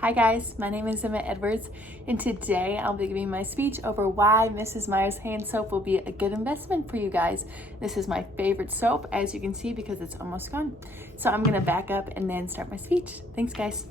Hi guys, my name is Emma Edwards, and today I'll be giving my speech over why Mrs. Meyers hand soap will be a good investment for you guys. This is my favorite soap, as you can see, because it's almost gone. So I'm gonna back up and then start my speech. Thanks guys.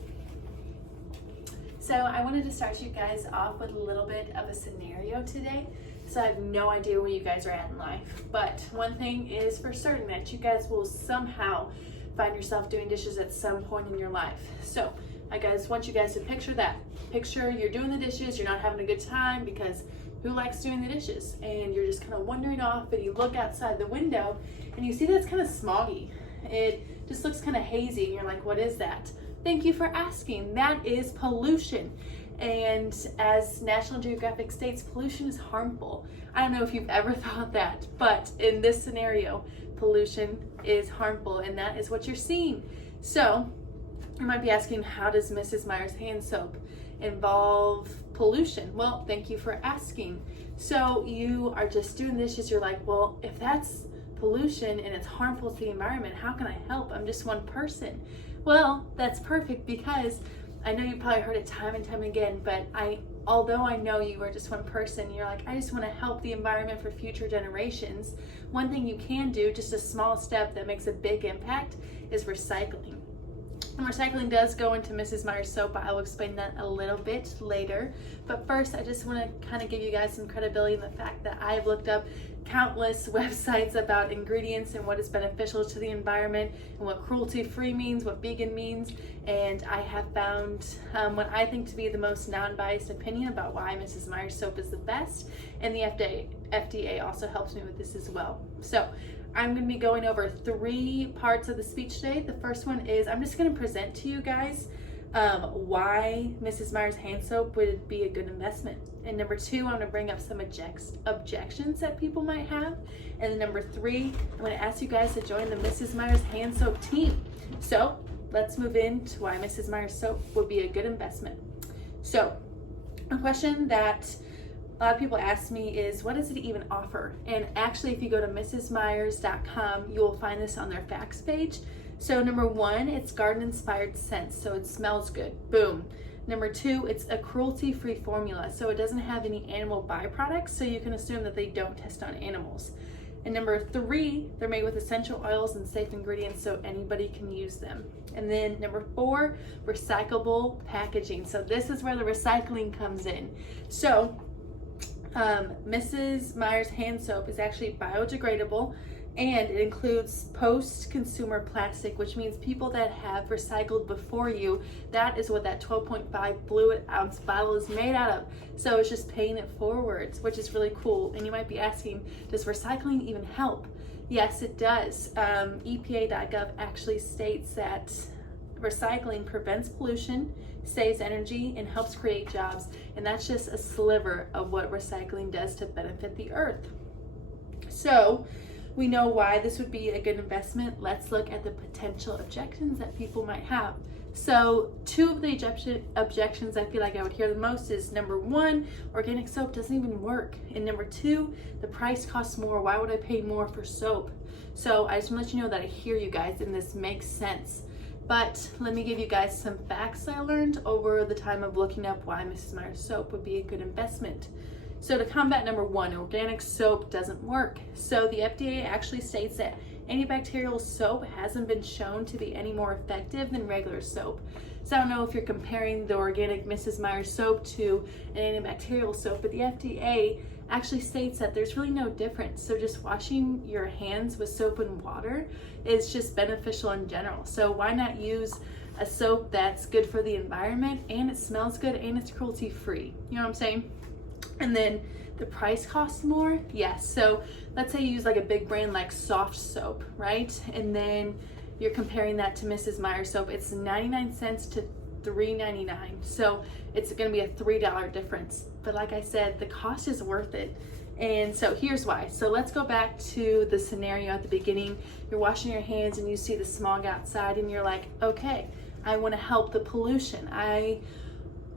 So I wanted to start you guys off with a little bit of a scenario today. So I have no idea where you guys are at in life, but one thing is for certain, that you guys will somehow find yourself doing dishes at some point in your life. So I guys want you guys to picture that. Picture you're doing the dishes, you're not having a good time, because who likes doing the dishes? And you're just kind of wandering off, and you look outside the window and you see that it's kind of smoggy. It just looks kind of hazy, and you're like, what is that? Thank you for asking. That is pollution. And as National Geographic states, pollution is harmful. I don't know if you've ever thought that, but in this scenario, pollution is harmful, and that is what you're seeing. So you might be asking, how does Mrs. Meyers hand soap involve pollution? Well, thank you for asking. So you are just doing dishes, you're like, well, if that's pollution and it's harmful to the environment, how can I help? I'm just one person. Well, that's perfect, because I know you probably heard it time and time again, but although I know you are just one person, you're like, I just want to help the environment for future generations. One thing you can do, just a small step that makes a big impact, is recycling. And recycling does go into Mrs. Meyers soap, but I will explain that a little bit later. But first, I just want to kind of give you guys some credibility in the fact that I've looked up countless websites about ingredients and what is beneficial to the environment, and what cruelty-free means, what vegan means, and I have found what I think to be the most non-biased opinion about why Mrs. Meyers soap is the best, and the FDA also helps me with this as well. So I'm going to be going over 3 parts of the speech today. The first one is I'm just going to present to you guys why Mrs. Meyers hand soap would be a good investment. And number 2, I'm going to bring up some objections that people might have. And then number 3, I'm going to ask you guys to join the Mrs. Meyers hand soap team. So let's move into why Mrs. Meyers soap would be a good investment. So a question that a lot of people ask me is, what does it even offer? And actually, if you go to mrsmeyers.com, you will find this on their facts page. So number 1, it's garden-inspired scents, so it smells good. Boom. Number 2, it's a cruelty-free formula, so it doesn't have any animal byproducts, so you can assume that they don't test on animals. And number 3, they're made with essential oils and safe ingredients, so anybody can use them. And then number 4, recyclable packaging. So this is where the recycling comes in. So Mrs. Meyers hand soap is actually biodegradable, and it includes post-consumer plastic, which means people that have recycled before you, that is what that 12.5 fluid ounce bottle is made out of. So it's just paying it forwards, which is really cool. And you might be asking, does recycling even help? Yes, it does. EPA.gov actually states that recycling prevents pollution, saves energy, and helps create jobs. And that's just a sliver of what recycling does to benefit the earth. So we know why this would be a good investment. Let's look at the potential objections that people might have. So 2 of the objections I feel like I would hear the most is, number 1, organic soap doesn't even work. And number 2, the price costs more. Why would I pay more for soap? So I just want to let you know that I hear you guys, and this makes sense. But let me give you guys some facts I learned over the time of looking up why Mrs. Meyers soap would be a good investment. So to combat number 1, organic soap doesn't work. So the FDA actually states that antibacterial soap hasn't been shown to be any more effective than regular soap. So I don't know if you're comparing the organic Mrs. Meyers soap to an antibacterial soap, but the FDA actually states that there's really no difference. So just washing your hands with soap and water is just beneficial in general. So why not use a soap that's good for the environment, and it smells good, and it's cruelty free? You know what I'm saying? And then the price costs more. Yes. So let's say you use like a big brand like Soft Soap, right? And then you're comparing that to Mrs. Meyers soap. It's 99 cents to $3.99. So it's going to be a $3 difference. But like I said, the cost is worth it. And so here's why. So let's go back to the scenario at the beginning. You're washing your hands and you see the smog outside, and you're like, okay, I want to help the pollution. I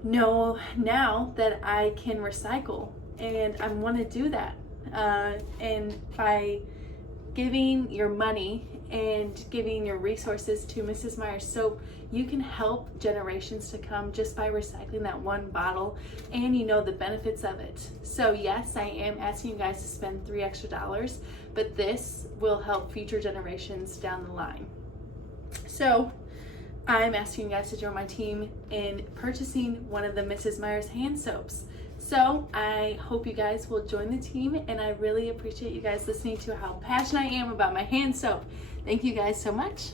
know now that I can recycle, and I want to do that. And by giving your money and giving your resources to Mrs. Meyers soap, you can help generations to come just by recycling that one bottle, and you know the benefits of it. So yes, I am asking you guys to spend $3 extra, but this will help future generations down the line. So I'm asking you guys to join my team in purchasing one of the Mrs. Meyers hand soaps. So I hope you guys will join the team, and I really appreciate you guys listening to how passionate I am about my hand soap. Thank you guys so much.